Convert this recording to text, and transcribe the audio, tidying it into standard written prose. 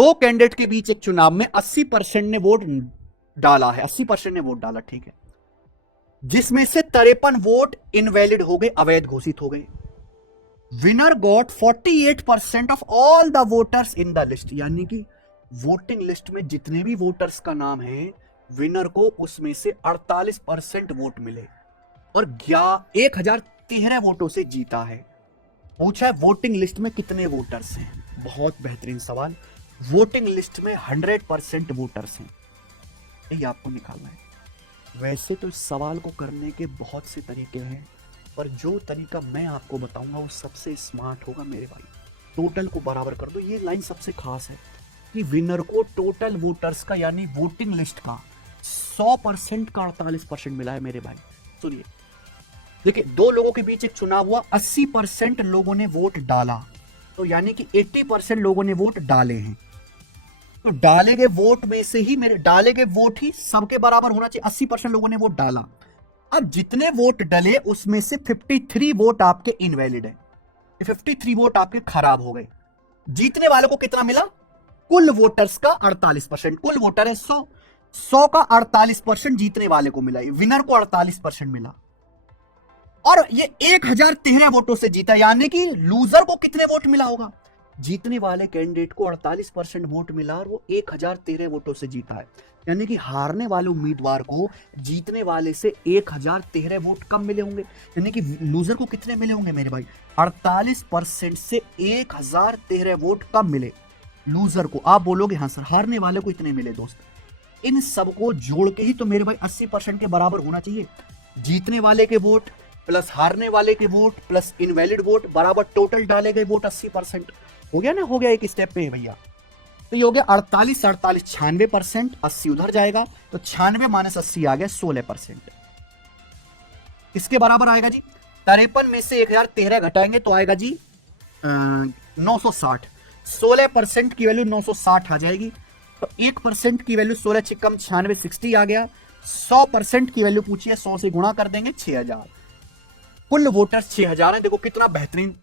दो कैंडिडेट के बीच एक चुनाव में 80% ने वोट डाला है, 80% ने वोट डाला, ठीक है, जिसमें से 53 वोट इनवैलिड हो गए, अवैध घोषित हो गए। Winner got 48% of all the voters in the list, यानी कि वोटिंग लिस्ट में जितने भी वोटर्स का नाम है, विनर को उसमें से 48% वोट मिले और 1013 वोटों से जीता है। पूछा है वोटिंग लिस्ट में कितने वोटर्स हैं, बहुत बेहतरीन सवाल। वोटिंग लिस्ट में 100% वोटर्स हैं, यही आपको निकालना है। वैसे तो इस सवाल को करने के बहुत से तरीके हैं, पर जो तरीका मैं आपको बताऊंगा वो सबसे स्मार्ट होगा मेरे भाई। टोटल को बराबर कर दो, ये लाइन सबसे खास है कि विनर को टोटल वोटर्स का यानी वोटिंग लिस्ट का 100% का 48% मिला है मेरे भाई। सुनिए, देखिए, दो लोगों के बीच एक चुनाव हुआ, 80% लोगों ने वोट डाला, तो यानी कि 80% लोगों ने वोट डाले हैं। तो डाले गए वोट में से ही मेरे डाले गए वोट ही सबके बराबर होना चाहिए। 80% लोगों ने वोट डाला। अब जितने वोट डले उसमें से 53 वोट आपके इनवैलिड है, 53 वोट आपके खराब हो गए। जीतने वालों को कितना मिला? कुल वोटर्स का 48%। कुल वोटर है 100 का 48% जीतने वाले को मिला, विनर को 48% मिला। और ये 1013 वोटों से जीता, यानी कि लूजर को कितने वोट मिला होगा? जीतने वाले कैंडिडेट को 48% वोट मिला और वो 1013 वोटों से जीता है। यानी कि हारने वाले उम्मीदवार को जीतने वाले से 1013 वोट कम मिले होंगे। यानी कि लूजर को कितने मिले होंगे मेरे भाई? 48% से 1013 वोट कम मिले लूजर को। आप बोलोगे हाँ सर, हारने वाले को इतने मिले। दोस्त, इन सबको जोड़ के ही तो मेरे भाई 80% के बराबर होना चाहिए। जीतने वाले के वोट प्लस हारने वाले के वोट प्लस इनवैलिड वोट बराबर टोटल डाले गए वोट 80%। हो गया ना, हो गया एक स्टेप पे भैया। तो ये हो गया 48 48 96%, 80 उधर जाएगा तो 96 माइनस 80 आ गया 16%। इसके बराबर आएगा जी 53 में से 1013 घटाएंगे तो आएगा जी 960। 16% की वैल्यू 960 आ जाएगी। तो 1% की वैल्यू 16 छिकम 96 60 आ गया। 100% की वैल्यू पूछिए, 100 से गुणा कर देंगे 6000। कुल वोटर्स 6000 है। देखो कितना बेहतरीन